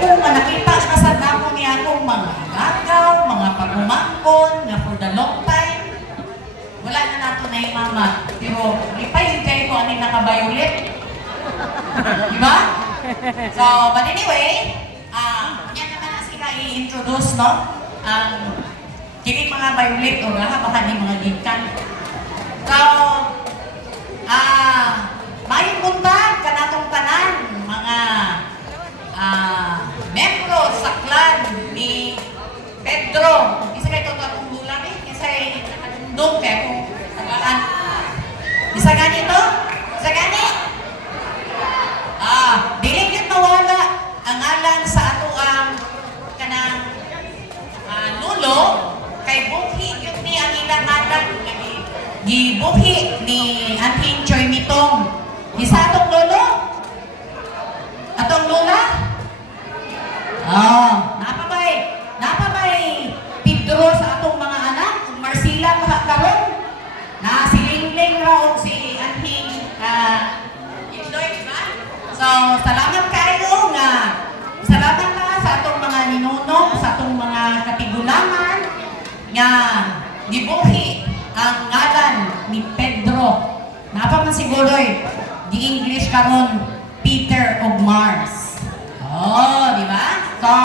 Kung nakita ka sa damo niya akong mga gagaw, mga pagumangkon, nga for the long time, wala na nato na yung mama. Pero, lipay kayo ko aning nakabayulit. Diba? So, but anyway, yan naman as ika i-introduce, no? Kini mga violet o nga, baka ni mga gikan. So, mayong buntag kanatong tanan, mga membro sa clan ni Pedro. Isa kayo ito atong lulang eh, kasi nakatundong kaya kung tagaan. Isa ganito? Isa gani? Dili yun mawala ang ngalan sa ato ang kanang lulo kay buhi yun ni ang ilang anak gibuhi ni Anting Choy Mitong. Isa atong lolo? Atong lula? Napabay Pedro sa atong mga anak, kung Marcela karon na si Lingling ra o si Anting Itloy, diba? So, salamat kayo nga salamat na sa atong mga ninunong, sa atong mga katigulangan nga gibuhi ang ngalan ni Pedro. Napa man siguro di English karon Peter of Mars. Oh, di ba?